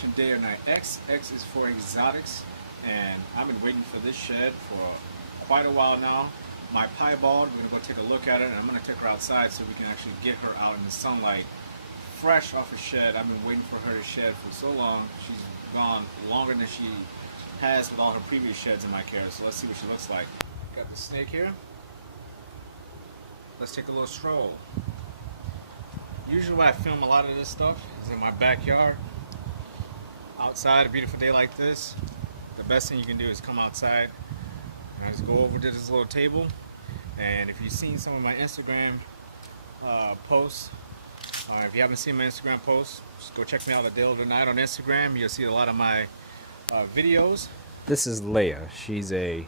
watching Day or Night X. X is for exotics, and I've been waiting for this shed for quite a while now. My piebald, we're gonna go take a look at it, and I'm gonna take her outside so we can actually get her out in the sunlight, fresh off her shed. I've been waiting for her to shed for so long. She's gone longer than she has with all her previous sheds in my care. So let's see what she looks like. Got the snake here. Let's take a little stroll. Usually when I film a lot of this stuff is in my backyard. Outside, a beautiful day like this, the best thing you can do is come outside and I just go over to this little table. And if you've seen some of my Instagram posts, or if you haven't seen my Instagram posts, just go check me out at Day or Night on Instagram. You'll see a lot of my videos. This is Leia. She's a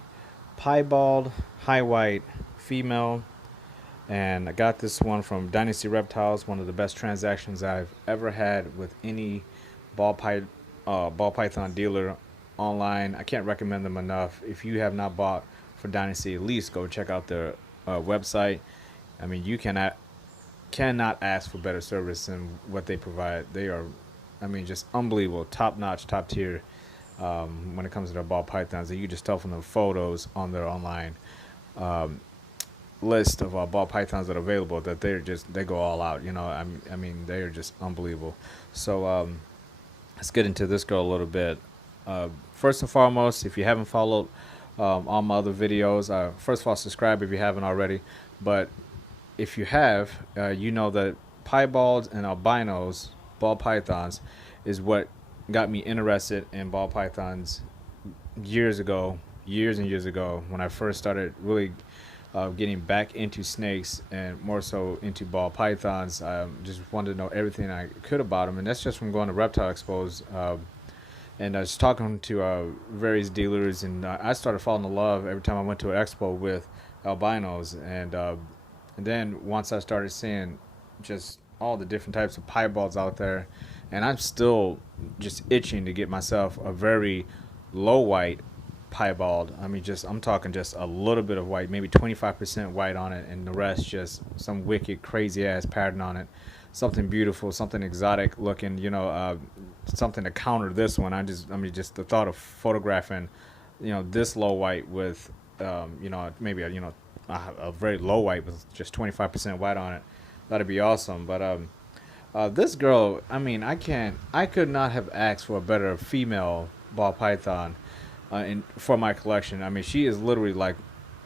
piebald, high white female. And I got this one from Dynasty Reptiles, one of the best transactions I've ever had with any ball python dealer online. I can't recommend them enough. If you have not bought for Dynasty, at least go check out their website. I mean, you cannot ask for better service than what they provide. They are, I mean, just unbelievable, top-notch, top-tier when it comes to their ball pythons. And you just tell from the photos on their online list of ball pythons that are available that they go all out. You know, I mean they are just unbelievable. So let's get into this girl a little bit. First and foremost, if you haven't followed all my other videos, first of all, subscribe if you haven't already. But if you have, you know that piebalds and albinos ball pythons is what got me interested in ball pythons years and years ago, when I first started really getting back into snakes and more so into ball pythons. Just wanted to know everything I could about them, and that's just from going to reptile expos and I was talking to various dealers, and I started falling in love every time I went to an expo with albinos. And then once I started seeing just all the different types of piebalds out there, and I'm still just itching to get myself a very low white piebald. I mean, I'm talking just a little bit of white, maybe 25% white on it, and the rest just some wicked, crazy ass pattern on it. Something beautiful, something exotic looking, you know, something to counter this one. I mean, just the thought of photographing, you know, this low white with, you know, maybe a very low white with just 25% white on it, that'd be awesome. But this girl, I mean, I could not have asked for a better female ball python for my collection. I mean, she is literally like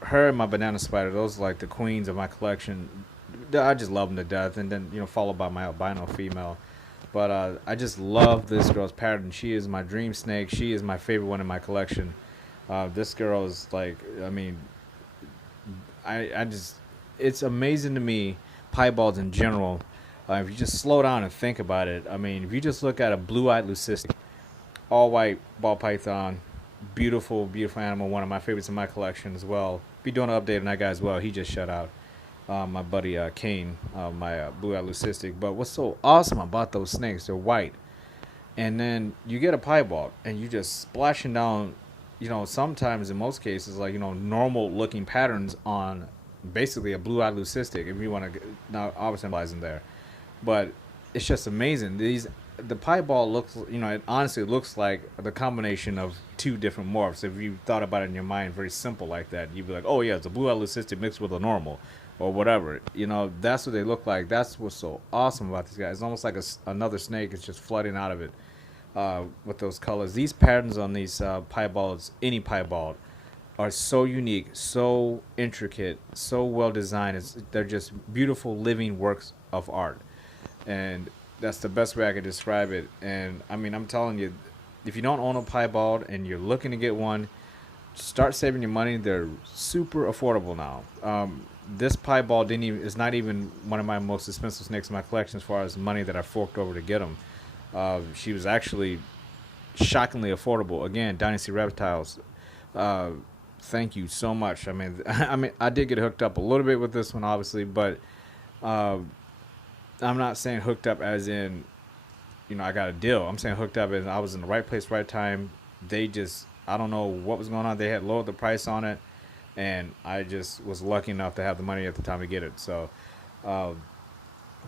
her and my banana spider. Those are like the queens of my collection. I just love them to death. And then, you know, followed by my albino female. But I just love this girl's pattern. She is my dream snake. She is my favorite one in my collection. This girl is like, I mean, it's amazing to me, piebalds in general. If you just slow down and think about it, I mean, if you just look at a blue-eyed leucistic, all white ball python, beautiful, beautiful animal, one of my favorites in my collection as well. Be doing an update on that guy as well. He just shut out my buddy Kane, my blue-eyed leucistic. But what's so awesome about those snakes, they're white. And then you get a piebald, and you just splashing down, you know, sometimes in most cases, like, you know, normal looking patterns on basically a blue-eyed leucistic, if you want to, now obviously I'm in there. But it's just amazing. The piebald looks, you know, it honestly looks like the combination of two different morphs. If you thought about it in your mind, very simple like that, you'd be like, oh yeah, it's a blue-eyed leucistic mixed with a normal, or whatever. You know, that's what they look like. That's what's so awesome about these guys. It's almost like another snake is just flooding out of it with those colors. These patterns on these piebalds, any piebald, are so unique, so intricate, so well designed. They're just beautiful living works of art. And that's the best way I could describe it. And I mean, I'm telling you, if you don't own a piebald and you're looking to get one, start saving your money. They're super affordable now. This piebald is not even one of my most expensive snakes in my collection as far as money that I forked over to get them. She was actually shockingly affordable. Again, Dynasty Reptiles. Thank you so much. I mean, I did get hooked up a little bit with this one, obviously, but I'm not saying hooked up as in, you know, I got a deal. I'm saying hooked up as I was in the right place, right time. I don't know what was going on. They had lowered the price on it, and I just was lucky enough to have the money at the time to get it. So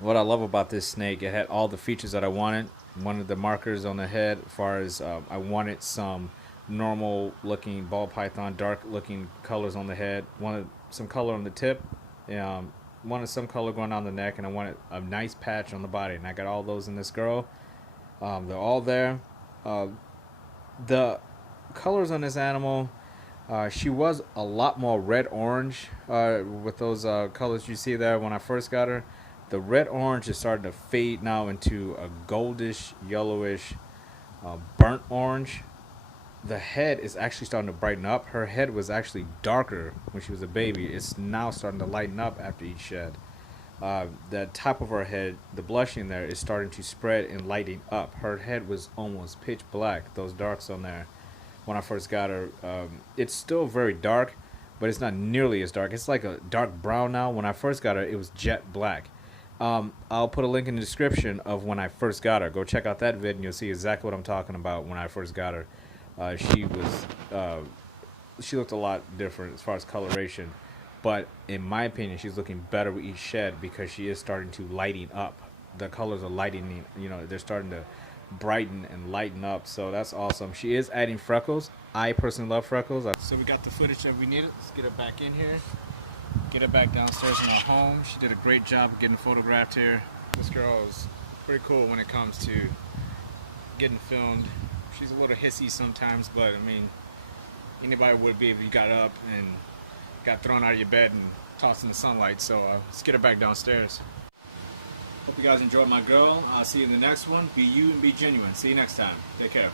what I love about this snake, it had all the features that I wanted. one of the markers on the head. As far as I wanted some normal looking ball python, dark looking colors on the head. Wanted some color on the tip. Um, Wanted some color going down the neck, and I wanted a nice patch on the body. And I got all those in this girl. They're all there. Uh, the colors on this animal, she was a lot more red orange with those colors you see there when I first got her. The red orange is starting to fade now into a goldish, yellowish, burnt orange. The head is actually starting to brighten up. Her head was actually darker when she was a baby. It's now starting to lighten up after each shed. The top of her head, the blushing there, is starting to spread and lighting up. Her head was almost pitch black, those darks on there when I first got her. It's still very dark, but it's not nearly as dark. It's like a dark brown now. When I first got her, it was jet black. I'll put a link in the description of when I first got her. Go check out that vid and you'll see exactly what I'm talking about when I first got her. She looked a lot different as far as coloration, but in my opinion, she's looking better with each shed because she is starting to lighting up. The colors are lightening, they're starting to brighten and lighten up. So that's awesome. She is adding freckles. I personally love freckles. So we got the footage that we needed. Let's get her back in here. Get her back downstairs in our home. She did a great job of getting photographed here. This girl is pretty cool when it comes to getting filmed. She's a little hissy sometimes, but I mean, anybody would be if you got up and got thrown out of your bed and tossed in the sunlight. So let's get her back downstairs. Hope you guys enjoyed my girl. I'll see you in the next one. Be you and be genuine. See you next time. Take care.